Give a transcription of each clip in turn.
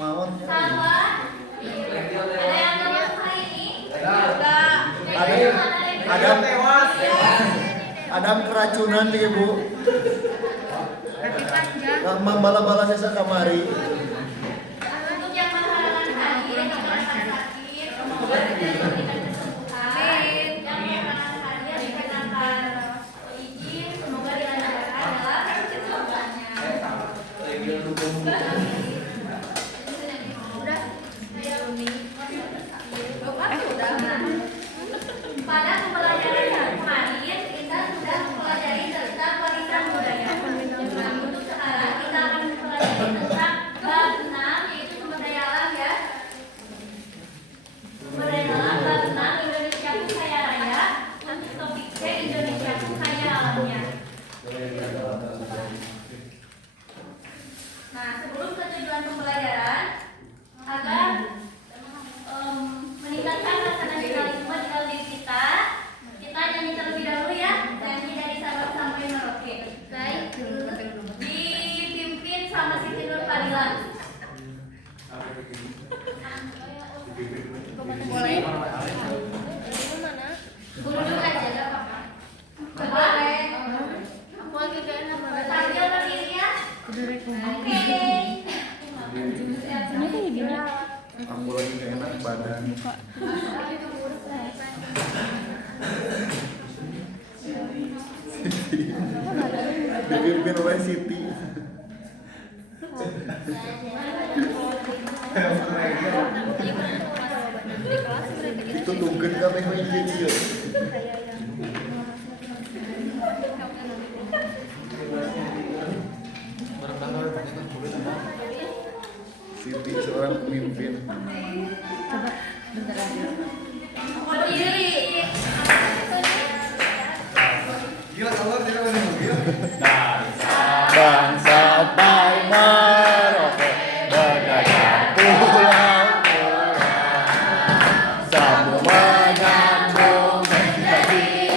Mawon. Adam keracunan nih Bu. Mang bala-bala sesa kamari. Untuk yang mengharapkan hadir yang merasa sakit, semoga diberikan kesembuhan. Yang mengharapkan hadir dikenakan izin, semoga dilancarkan dalam kesembuhannya. Pada pembelajaran yang kemarin kita sudah mempelajari tentang warisan budaya. Untuk sekarang kita akan mempelajari tentang bab 6 yaitu sumber daya alam ya. Sumber daya alam bab 6 Indonesia ku kaya raya. Untuk topik C Indonesia ku kaya alamnya. Nah, sebelum ke tujuan pembelajaran agar meningkatkan rasa nasionalisme di dalam diri kita nyanyi terlebih dahulu ya. Nyanyi dari Sabang sampai Merauke. Baik, dipimpin sama Siti Nur Fadila. Boleh? Guru dulu aja, gak apa-apa. Boleh. Sambil berdiri ya. Oke. Aku lagi gak enak badan. Dipimpin oleh Siti. Itu tungguin kabeh izin dia. Siti seorang pemimpin. Coba bentar aja. Berdiri. Gila keluar dia kan mobil. Bang sampai Merauke berdagang pulau sambung menyambung menjadi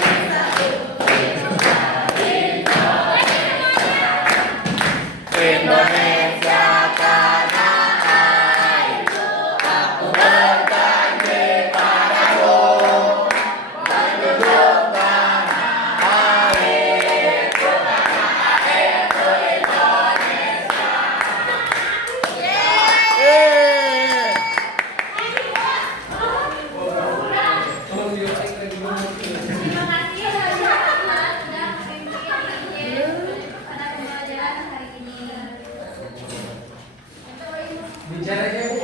Indonesia tanah airku, aku berjanji padamu penduduk tanah airku, tanah airku Indonesia. Terima kasih teman-teman sudah memimpin pada pembelajaran hari ini. Bicara ya Bu.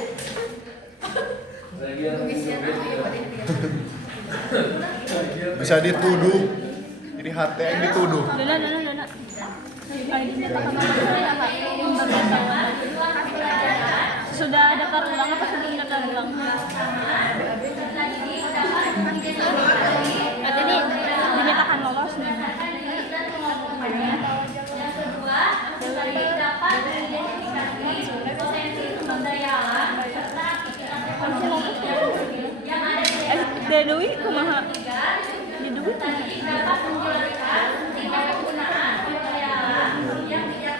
Bisa dituduh. Jadi hati yang dituduh. Dona. Sudah daftar ulang apa sebelum daftar ulang? Jadi dinyatakan lolos nih. Yang kedua, dapat mengidentifikasi potensi sumber daya alam serta aktivitas ekonomi yang ada di Dewi kumaha? Di duit dapat menjelaskan tingkat penggunaan sumber daya alam yang tidak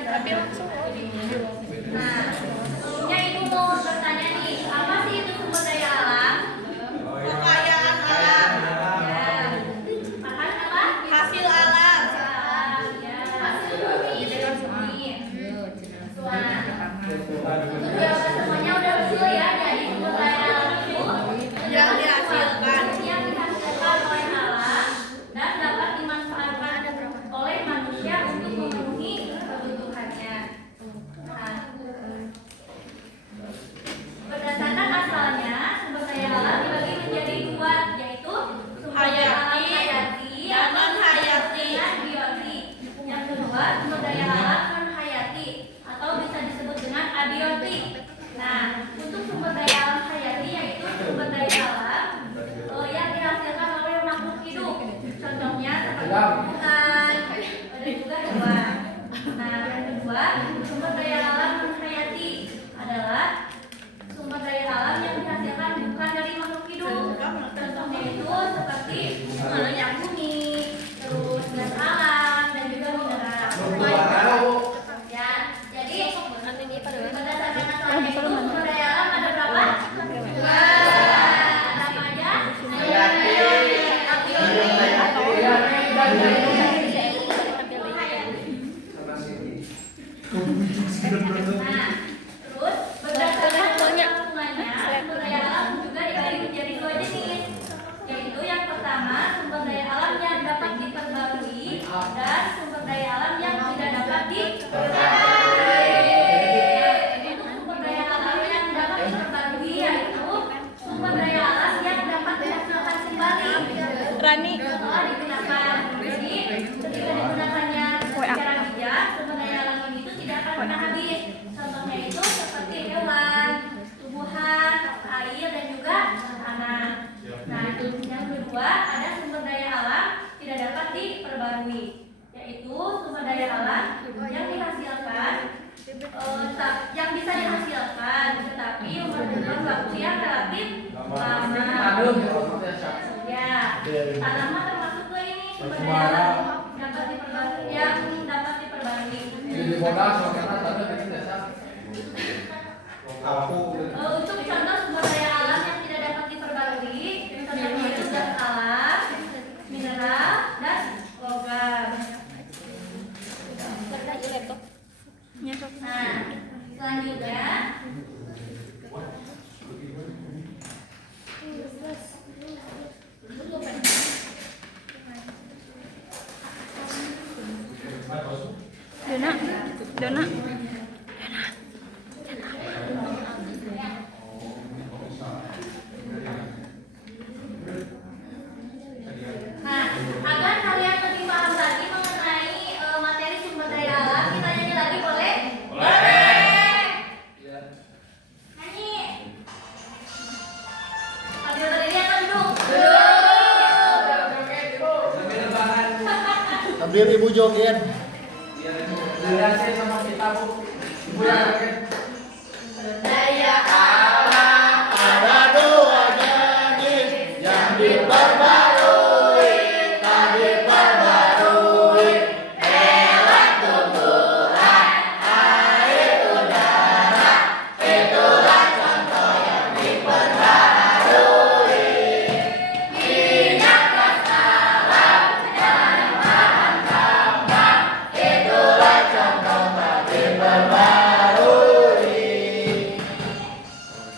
Nah, sebelumnya Ibu mau bertanya nih, apa sih itu sumber daya alam? Kekayaan alam. Ya. Makan apa? Hasil alam. Ya. Hasil bumi. Nah, untuk jawaban semuanya udah betul ya. Jadi sumber daya alam itu yang dihasilkan oleh alam dan dapat dimanfaatkan oleh manusia untuk memenuhi kebutuhannya. Nah, berdasarkan asalnya, sumber daya alam dibagi menjadi dua, yaitu sumber daya alam hayati dan non-hayati dan biotik. Yang kedua, sumber daya alam non-hayati atau bisa disebut dengan abiotik. daya alam yang tidak dapat sumber daya alam yang dapat diperbarui yaitu sumber daya alam yang dapat digunakan kembali. Rani. Setelah digunakan. Jadi ketika digunakannya secara bijak, sumber daya alam ini itu tidak akan pernah habis. Contohnya itu seperti hewan, tumbuhan, air dan juga tanah. Nah, yang kedua ada sumber daya alam tidak dapat diperbarui, yaitu sumber daya alam yang dihasilkan, yang bisa dihasilkan, tetapi membutuhkan waktu yang relatif lama. Ya, tanaman termasuk ke ini sumber daya alam dapat diperbarui, yang dapat diperbarui. Untuk contoh sumber daya alam yang tidak dapat diperbarui, contohnya itu zat alam, mineral, dan logam. Nah, selanjutnya Dona. Nah, agar kalian lebih paham lagi mengenai materi sumber daya alam, kita nyanyi lagi boleh? Boleh. Nyanyi. Sambil berdiri atau duduk? Sambil ibu joget. Daya Ada dua jenis yang diperbarui, tak diperbarui. Hewan, tumbuhan, air, udara, itulah contoh yang diperbarui. Minyak, gas alam, dan bahan tambang, itulah contoh tak diperbarui.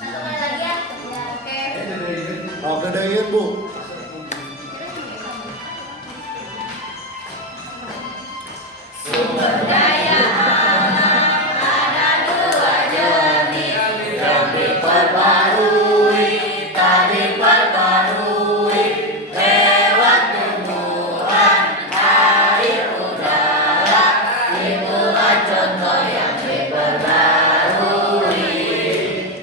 Satu kali lagi ya. Oke. Oh, gedein Bu. Sumber daya alam ada dua jenis yang Diperbarui, tak diperbarui. Hewan, tumbuhan, air, udara, itulah contoh yang diperbarui.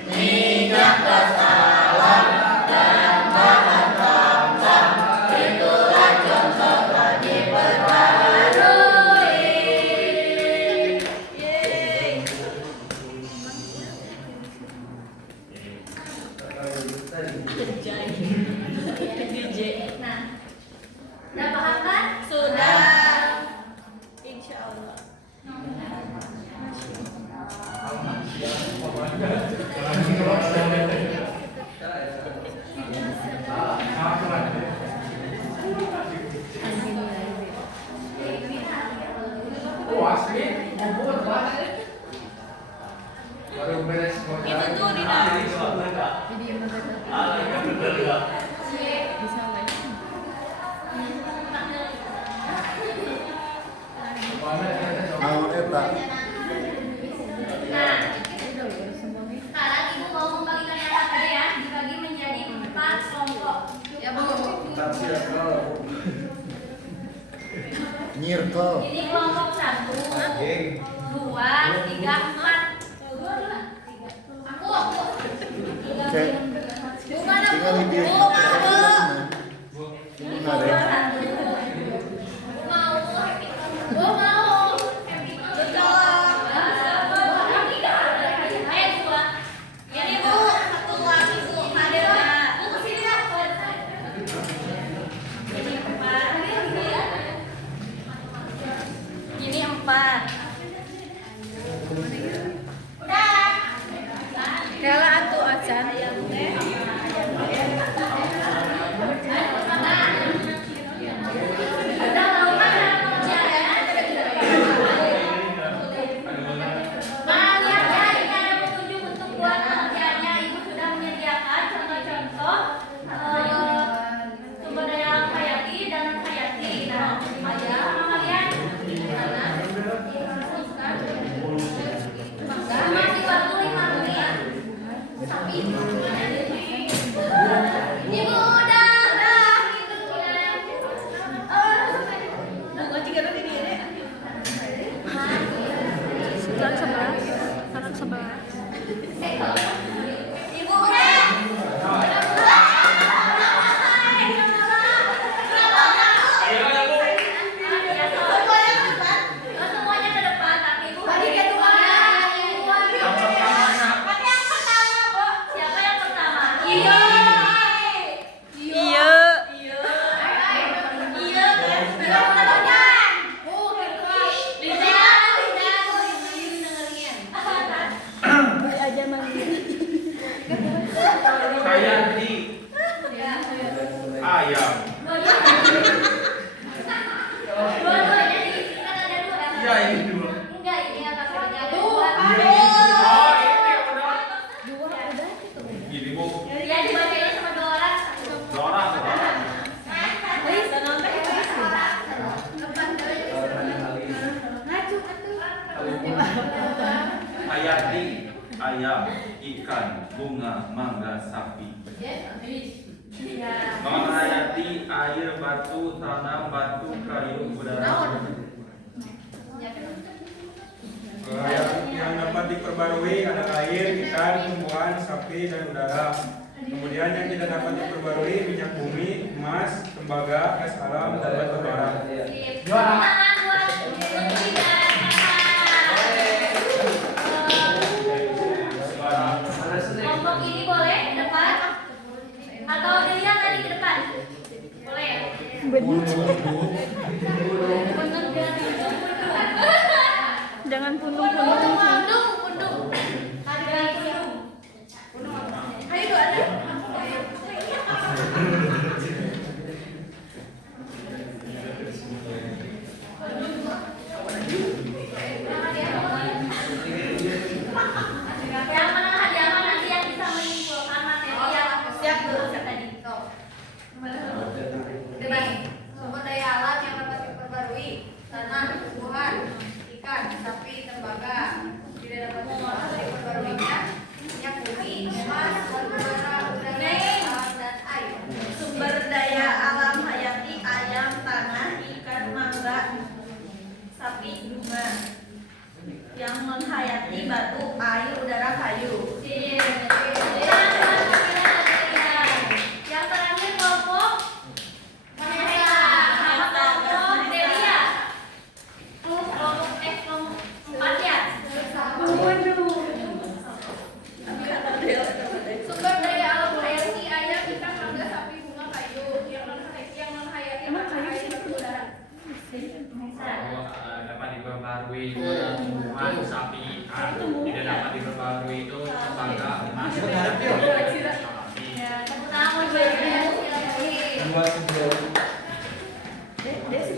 Minyak, gas alam, dan bahan tambang, itulah contoh tak diperbarui. Yeay. Nah, udah paham kan? Sudah. Insya Allah. Itu tuh Dina. Naon eta? Nah, sekarang ibu mau membagikan yang tadi ya, dibagi menjadi 4 kelompok. Ya bu. Nyirkel. Ini kelompok 1, 2, 3, 4. Aku. Cek. Gimana Tinggal bu? di Bu, Ini mau. ada. Mau. Bu mau. Betul. Ayo dua. Ini bu, satu lagi bu. Ada bu kesini lah. Ini 4. Ini 4. Udah. Kala atuh acan. Udah tahu mana pengujiannya? Lihat ya, ini ada petunjuk untuk buat pengujiannya. Ibu sudah menyediakan contoh-contoh sumber daya alam hayati dan non hayati. Nah, aja sama kalian. hayati ayam, ikan, bunga, mangga, sapi. Menghayati air, batu, tanah, batu, kayu, udara. Yang dapat diperbarui ada air, ikan, tumbuhan, sapi, dan udara. Kemudian yang tidak dapat diperbarui minyak bumi, emas, tembaga, gas alam, dan batu bara. Tangan buat kelompok ini boleh ke depan atau dilihat tadi ke depan? Boleh ya? Jangan pundung-pundung. Pundung. Harga pundung. Ayo doa ada. Yang menang hadiah mana nanti yang bisa menyimpulkan materi yang siap dulu tadi. Debat. Sumber daya alam yang dapat diperbarui: tanah, tumbuhan, ikan, sapi, tembaga. Tidak dapat diperbaruinya minyak bumi, emas, batu bara, udara, alam, dan air. Sumber daya alam hayati ayam, tanah, ikan, mangga, sapi, bunga. Yang menghayati batu, air, udara, kayu. Yang terakhir kelompok Mahesa. Kelompok Delia. Kelompok keempat ya. Sumber daya alam hayati ayam, ikan, mangga, sapi, bunga, kayu. Yang menghayati air, udara. Dapat diperbarui tumbuhan, sapi, ikan. Tidak dapat diperbarui itu tembaga, emas, sapi.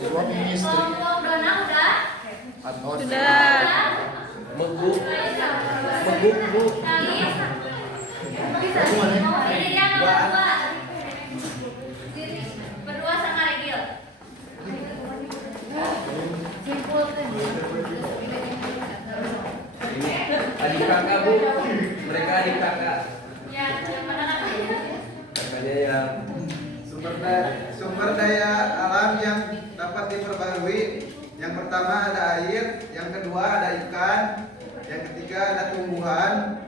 Suami istri. Kelompok Dona udah. Anon. Sudah. Meguk. Berdua sama Regil. Adik kakak bu, mereka adik kakak. Ya, yang mana kakaknya? Kakaknya yang Sumber daya alam yang dapat diperbarui. Yang pertama ada air, yang kedua ada ikan, yang ketiga ada tumbuhan,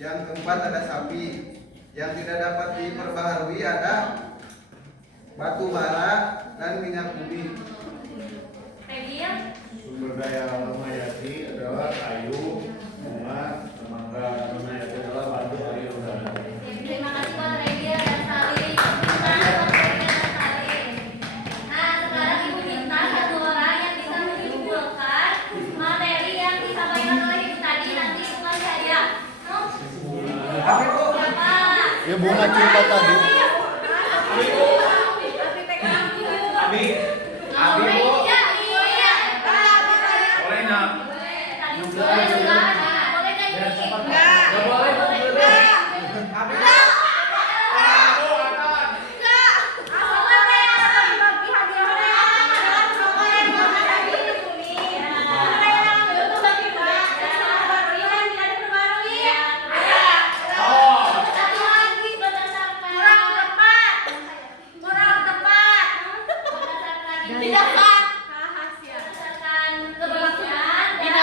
yang keempat ada sapi. Yang tidak dapat diperbarui ada batu bara dan minyak bumi. Regil. Sumber daya alam hayati adalah kayu, bunga, mangga. Non hayati adalah batu, air, udara. Terima kasih buat Regil dan Salim. Nah, sekarang Ibu minta satu orang yang bisa menyimpulkan materi yang disampaikan oleh Ibu tadi. Nanti Ibu kasih hadiah. Siapa? Ya bunga cinta tadi. Abi, Boleh bu, tidak? Iya. boleh nak? Tadi boleh juga. Boleh nggak ini? nggak boleh bu. Berdasarkan keberlangsungan dan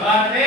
Berarti